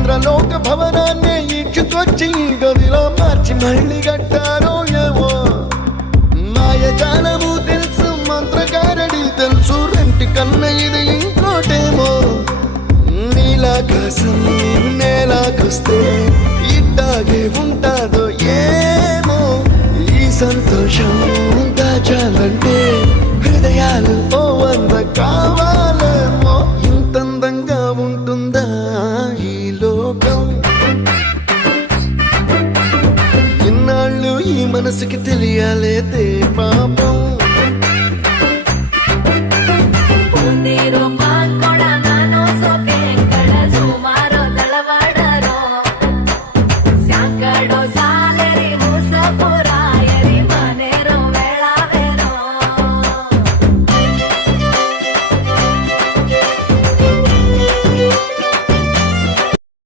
ఇంద్రలోక భవనాన్ని ఈడ్చుకొచ్చి గదిలో మార్చి మళ్ళీ కట్టారో ఏమో మాయజాలము తెలుసు మంత్రగారడి తెలుసు రెంటి కన్న ఇది ఇంకోటేమో నీలాకాశం నేలాకొస్తే ఇట్టాగే ఉంటాదో ఏమో ఈ సంతోషం దాచాలంటే హృదయాలు ఓ వంద కావాలేమో ఇంతందంగా ఉంటుందా ఈ లోకం ఇన్నాళ్ళు ఈ మనసుకి తెలియాలేదే పాపం